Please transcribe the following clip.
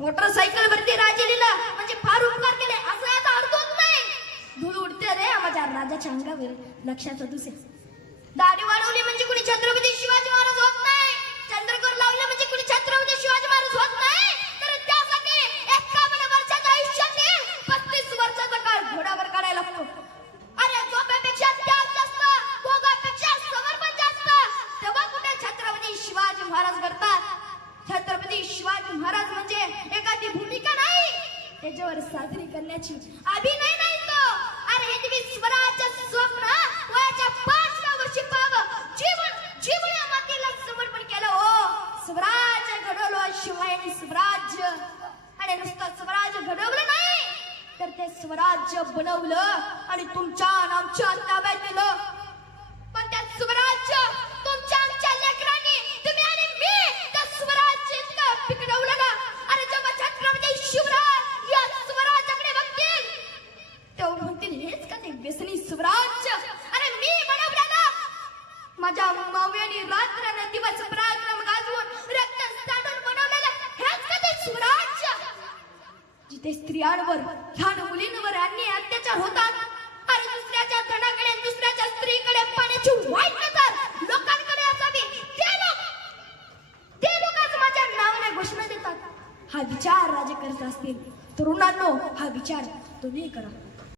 Motorcycle वरती राजे लिहिला म्हणजे फार उपकार केले असं याचा अर्थ होत नाही. धूळ उडते रे माझ्या राजाच्या अंगावर, लक्षात दुसरे. दाढी वाढवली म्हणजे कुणी छत्रपती शिवाजी महाराज होत नाही. चंद्रकोर लावले म्हणजे कुणी छत्रपती शिवाजी महाराज होत नाही. तर त्यासाठी 51 वर्षाच्या आयुष्यातील 35 वर्षाचा काळ घोड्यावर काढायला लागतो. अरे झोपेपेक्षा त्याग जास्त, भोगापेक्षा समर्पण जास्त. तेव्हा कुठे छत्रपती शिवाजी महाराज करतात. छत्रपती शिवाजी महाराज म्हणजे एखादी भूमिका नाही, त्याच्यावर साजरी करण्याची अभिनय नाही तो. अरे हे तुम्ही स्वराज्य स्वप्न वयाच्या 5व्या वर्षी जीवन या मातेला समर्पण केलं. हो, स्वराज्य घडवलं शिवायांनी स्वराज्य. आणि नुसतं स्वराज्य घडवलं नाही तर ते स्वराज्य बनवलं आणि तुमच्या आमच्या ताब्यात दिलं. पण त्या स्वराज्य तुमच्या आमच्या लेकरांनी, तुम्ही आणि मी त्या स्वराज्य इतकं बिघडवलं ना. अरे जेव्हा छत्रपती शिवराज या स्वराज्याकडे बघतील तेव्हा म्हणतील हेच का ते व्यसनी स्वराज्य. अरे मी बनवलं ना. माझ्या मावळ्यांनी रात्रन दिवस पराक्रम गाजवून रक्त सांडून बनवलेलं हेच का ते स्वराज्य. जिथे स्त्रियांवर, लहान मुलींवर अन्याय अत्याचार होतात. आणि दुसऱ्याच्या धनाकडे, दुसऱ्याच्या स्त्रीकडे पाण्याची वाईट नजर लोकांकडे असावी, ते लोक आज माझ्या नावाने घोषणा देतात. हा विचार राजे करत असतील, तरुणांनो हा विचार तुम्ही करा.